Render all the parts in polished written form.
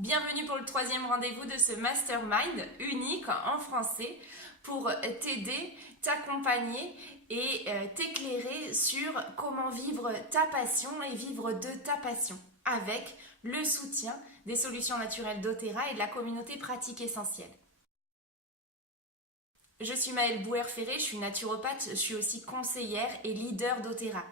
Bienvenue pour le troisième rendez-vous de ce mastermind unique en français pour t'aider, t'accompagner et t'éclairer sur comment vivre ta passion et vivre de ta passion avec le soutien des solutions naturelles d'Otera et de la communauté pratique essentielle. Je suis Maëlle Bouher-Ferré, je suis naturopathe, je suis aussi conseillère et leader d'Otera.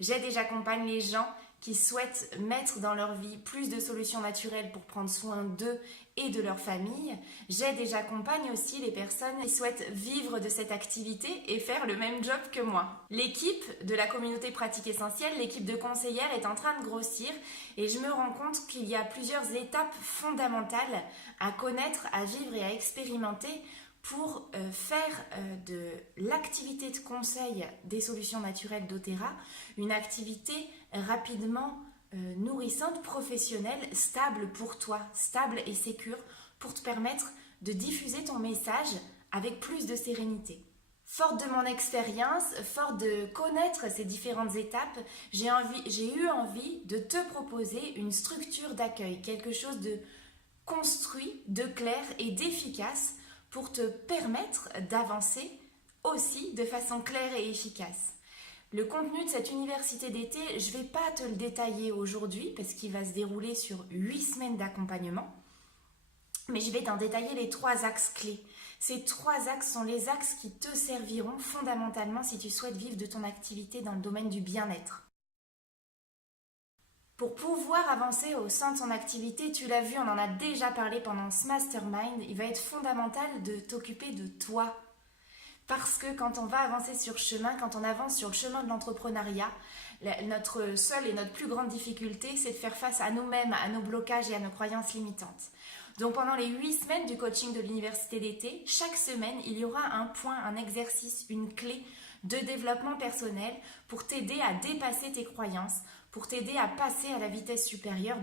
J'aide et j'accompagne les gens qui souhaitent mettre dans leur vie plus de solutions naturelles pour prendre soin d'eux et de leur famille. J'aide et j'accompagne aussi les personnes qui souhaitent vivre de cette activité et faire le même job que moi. L'équipe de la communauté pratique essentielle, l'équipe de conseillères est en train de grossir et je me rends compte qu'il y a plusieurs étapes fondamentales à connaître, à vivre et à expérimenter pour faire de l'activité de conseil des solutions naturelles d'Otera une activité rapidement nourrissante, professionnelle, stable pour toi, stable et sécure pour te permettre de diffuser ton message avec plus de sérénité. Forte de mon expérience, forte de connaître ces différentes étapes, j'ai eu envie de te proposer une structure d'accueil, quelque chose de construit, de clair et d'efficace pour te permettre d'avancer aussi de façon claire et efficace. Le contenu de cette université d'été, je ne vais pas te le détailler aujourd'hui parce qu'il va se dérouler sur 8 semaines d'accompagnement, mais je vais t'en détailler les 3 axes clés. Ces 3 axes sont les axes qui te serviront fondamentalement si tu souhaites vivre de ton activité dans le domaine du bien-être. Pour pouvoir avancer au sein de ton activité, tu l'as vu, on en a déjà parlé pendant ce mastermind, il va être fondamental de t'occuper de toi. Parce que quand on va avancer sur le chemin, quand on avance sur le chemin de l'entrepreneuriat, notre seule et notre plus grande difficulté, c'est de faire face à nous-mêmes, à nos blocages et à nos croyances limitantes. Donc pendant les 8 semaines du coaching de l'université d'été, chaque semaine, il y aura un point, un exercice, une clé de développement personnel pour t'aider à dépasser tes croyances, pour t'aider à passer à la vitesse supérieure.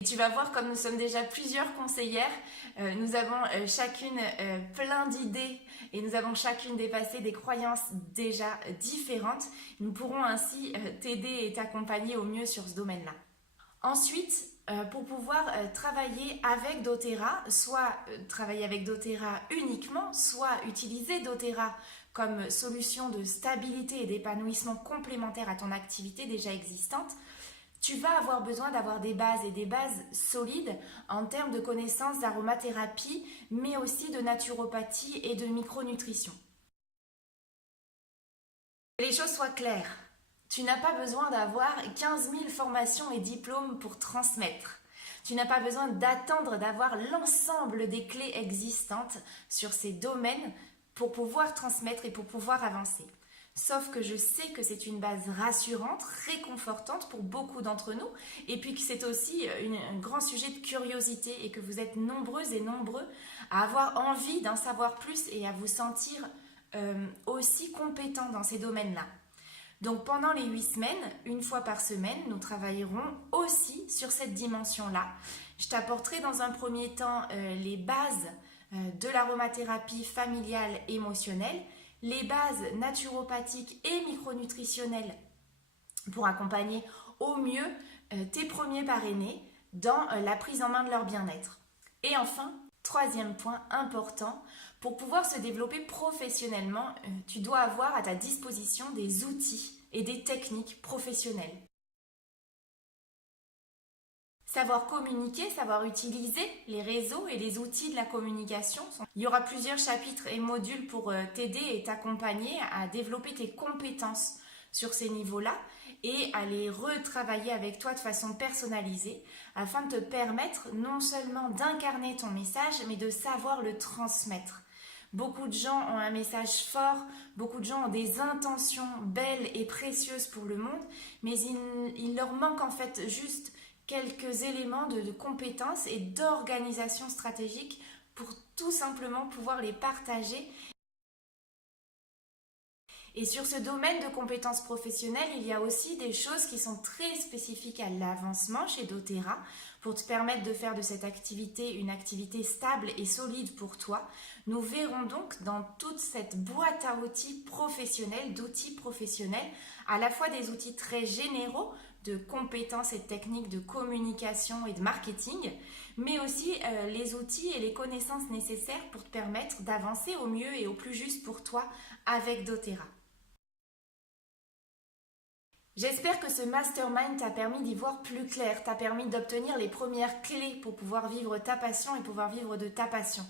Et tu vas voir, comme nous sommes déjà plusieurs conseillères, nous avons chacune plein d'idées et nous avons chacune dépassé des croyances déjà différentes. Nous pourrons ainsi t'aider et t'accompagner au mieux sur ce domaine-là. Ensuite, pour pouvoir travailler avec d'Otera, soit travailler avec d'Otera uniquement, soit utiliser d'Otera comme solution de stabilité et d'épanouissement complémentaire à ton activité déjà existante, tu vas avoir besoin d'avoir des bases et des bases solides en termes de connaissances d'aromathérapie, mais aussi de naturopathie et de micronutrition. Que les choses soient claires, tu n'as pas besoin d'avoir 15 000 formations et diplômes pour transmettre. Tu n'as pas besoin d'attendre d'avoir l'ensemble des clés existantes sur ces domaines pour pouvoir transmettre et pour pouvoir avancer. Sauf que je sais que c'est une base rassurante, réconfortante pour beaucoup d'entre nous, et puis que c'est aussi un grand sujet de curiosité et que vous êtes nombreuses et nombreux à avoir envie d'en savoir plus et à vous sentir aussi compétents dans ces domaines-là. Donc pendant les 8 semaines, une fois par semaine, nous travaillerons aussi sur cette dimension-là. Je t'apporterai dans un premier temps les bases de l'aromathérapie familiale émotionnelle, les bases naturopathiques et micronutritionnelles pour accompagner au mieux tes premiers parrainés dans la prise en main de leur bien-être. Et enfin, troisième point important, pour pouvoir se développer professionnellement, tu dois avoir à ta disposition des outils et des techniques professionnelles. Savoir communiquer, savoir utiliser les réseaux et les outils de la communication. Il y aura plusieurs chapitres et modules pour t'aider et t'accompagner à développer tes compétences sur ces niveaux-là et à les retravailler avec toi de façon personnalisée afin de te permettre non seulement d'incarner ton message, mais de savoir le transmettre. Beaucoup de gens ont un message fort, beaucoup de gens ont des intentions belles et précieuses pour le monde, mais il leur manque en fait juste quelques éléments de compétences et d'organisation stratégique pour tout simplement pouvoir les partager. Et sur ce domaine de compétences professionnelles, il y a aussi des choses qui sont très spécifiques à l'avancement chez d'Otera pour te permettre de faire de cette activité une activité stable et solide pour toi. Nous verrons donc dans toute cette boîte à outils professionnels, d'outils professionnels, à la fois des outils très généraux de compétences et de techniques de communication et de marketing, mais aussi les outils et les connaissances nécessaires pour te permettre d'avancer au mieux et au plus juste pour toi avec doTERRA. J'espère que ce mastermind t'a permis d'y voir plus clair, t'a permis d'obtenir les premières clés pour pouvoir vivre ta passion et pouvoir vivre de ta passion.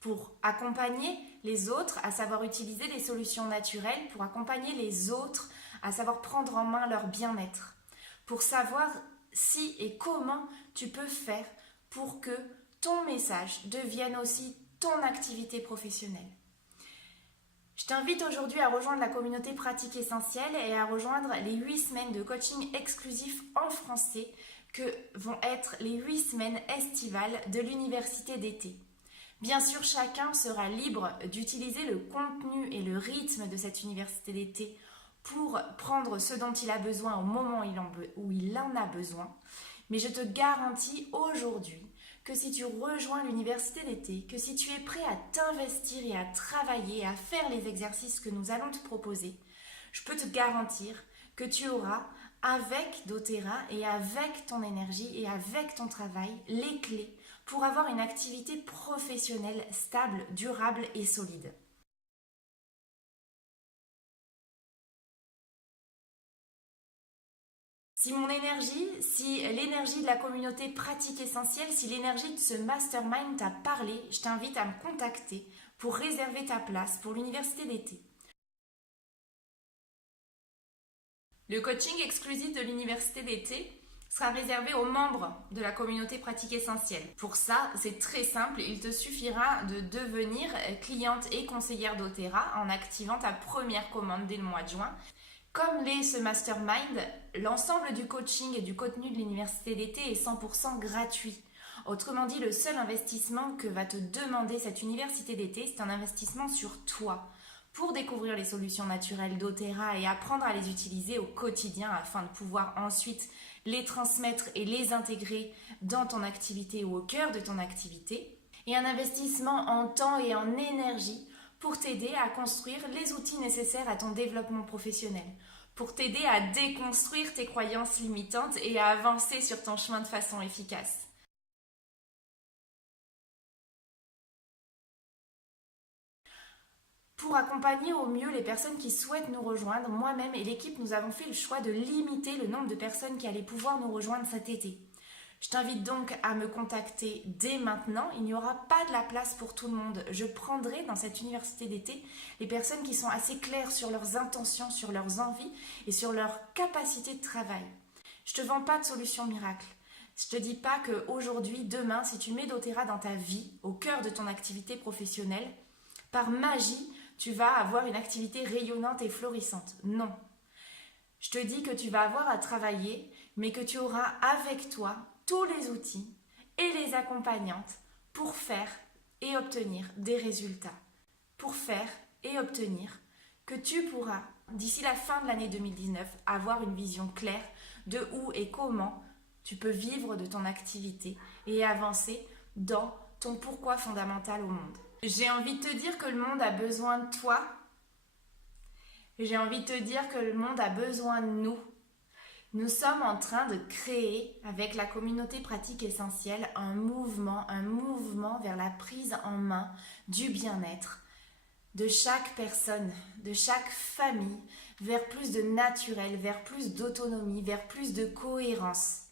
Pour accompagner les autres à savoir utiliser des solutions naturelles, pour accompagner les autres à savoir prendre en main leur bien-être, pour savoir si et comment tu peux faire pour que ton message devienne aussi ton activité professionnelle. Je t'invite aujourd'hui à rejoindre la communauté Pratique Essentielle et à rejoindre les 8 semaines de coaching exclusif en français que vont être les 8 semaines estivales de l'université d'été. Bien sûr, chacun sera libre d'utiliser le contenu et le rythme de cette université d'été pour prendre ce dont il a besoin au moment où il en a besoin. Mais je te garantis aujourd'hui que si tu rejoins l'université d'été, que si tu es prêt à t'investir et à travailler, à faire les exercices que nous allons te proposer, je peux te garantir que tu auras, avec doTERRA et avec ton énergie et avec ton travail, les clés pour avoir une activité professionnelle stable, durable et solide. Si mon énergie, si l'énergie de la communauté Pratique Essentielle, si l'énergie de ce mastermind t'a parlé, je t'invite à me contacter pour réserver ta place pour l'université d'été. Le coaching exclusif de l'université d'été sera réservé aux membres de la communauté Pratique Essentielle. Pour ça, c'est très simple, il te suffira de devenir cliente et conseillère doTERRA en activant ta première commande dès le mois de juin. Comme l'est ce mastermind, l'ensemble du coaching et du contenu de l'université d'été est 100% gratuit. Autrement dit, le seul investissement que va te demander cette université d'été, c'est un investissement sur toi pour découvrir les solutions naturelles doTERRA et apprendre à les utiliser au quotidien afin de pouvoir ensuite les transmettre et les intégrer dans ton activité ou au cœur de ton activité. Et un investissement en temps et en énergie pour t'aider à construire les outils nécessaires à ton développement professionnel, pour t'aider à déconstruire tes croyances limitantes et à avancer sur ton chemin de façon efficace. Pour accompagner au mieux les personnes qui souhaitent nous rejoindre, moi-même et l'équipe, nous avons fait le choix de limiter le nombre de personnes qui allaient pouvoir nous rejoindre cet été. Je t'invite donc à me contacter dès maintenant. Il n'y aura pas de la place pour tout le monde. Je prendrai dans cette université d'été les personnes qui sont assez claires sur leurs intentions, sur leurs envies et sur leur capacité de travail. Je ne te vends pas de solution miracle. Je ne te dis pas qu'aujourd'hui, demain, si tu mets doTERRA dans ta vie, au cœur de ton activité professionnelle, par magie, tu vas avoir une activité rayonnante et florissante. Non. Je te dis que tu vas avoir à travailler, mais que tu auras avec toi tous les outils et les accompagnantes pour faire et obtenir des résultats. Pour faire et obtenir que tu pourras, d'ici la fin de l'année 2019, avoir une vision claire de où et comment tu peux vivre de ton activité et avancer dans ton pourquoi fondamental au monde. J'ai envie de te dire que le monde a besoin de toi. J'ai envie de te dire que le monde a besoin de nous. Nous sommes en train de créer, avec la communauté Pratique Essentielle, un mouvement vers la prise en main du bien-être de chaque personne, de chaque famille, vers plus de naturel, vers plus d'autonomie, vers plus de cohérence.